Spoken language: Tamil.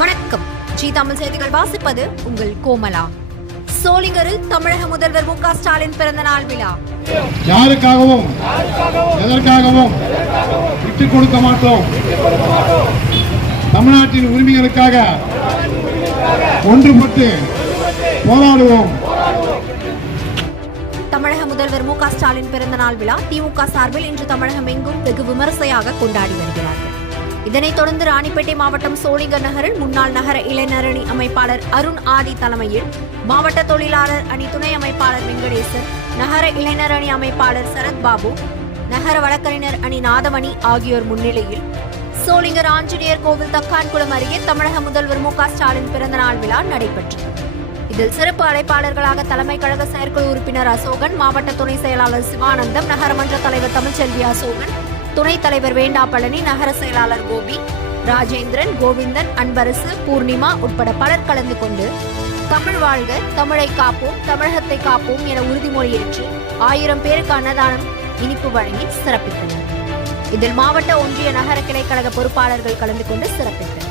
வணக்கம். ஜி தமிழ் செய்திகள் வாசிப்பது உங்கள் கோமலா. சோளிங்கரில் தமிழக முதல்வர் மு.க. ஸ்டாலின் பிறந்த நாள் விழா. யாருக்காகவும் எதற்காகவும் விட்டுக் கொடுக்க மாட்டோம். தமிழ்நாட்டின் உரிமைகளுக்காக ஒன்றுபட்டு போராடுவோம். தமிழக முதல்வர் மு.க. ஸ்டாலின் பிறந்த நாள் விழா திமுக சார்பில் இன்று தமிழகம் எங்கும் வெகு விமரிசையாக கொண்டாடி வருகிறார்கள். இதனைத் தொடர்ந்து ராணிப்பேட்டை மாவட்டம் சோளிங்கர் நகரில் முன்னாள் நகர இளைஞரணி அமைப்பாளர் அருண் ஆதி தலைமையில் மாவட்ட தொழிலாளர் அணி துணை அமைப்பாளர் வெங்கடேசன், நகர இளைஞர் அணி அமைப்பாளர் சரத் பாபு, நகர வழக்கறிஞர் அணி நாதமணி ஆகியோர் முன்னிலையில் சோளிங்கர் ஆஞ்சநேயர் கோவில் தக்கான்குளம் அருகே தமிழக முதல்வர் மு.க. ஸ்டாலின் பிறந்த நாள் விழா நடைபெற்றது. இதில் சிறப்பு அழைப்பாளர்களாக தலைமை கழக செயற்குழு உறுப்பினர் அசோகன், மாவட்ட துணை செயலாளர் சிவானந்தம், நகரமன்ற தலைவர் தமிழ்ச்செல்வி அசோகன், துணைத் தலைவர் வேண்டா பழனி, நகர செயலாளர் கோபி, ராஜேந்திரன், கோவிந்தன், அன்பரசு, பூர்ணிமா உட்பட பலர் கலந்து கொண்டு தமிழ் வாழ்க, தமிழை காப்போம், தமிழகத்தை காப்போம் என உறுதிமொழி ஏற்று 1000 பேருக்கு அன்னதானம் இனிப்பு வழங்கி சிறப்பித்தனர். இதில் மாவட்ட ஒன்றிய நகர கிளைக்கழக பொறுப்பாளர்கள் கலந்து கொண்டு சிறப்பித்தனர்.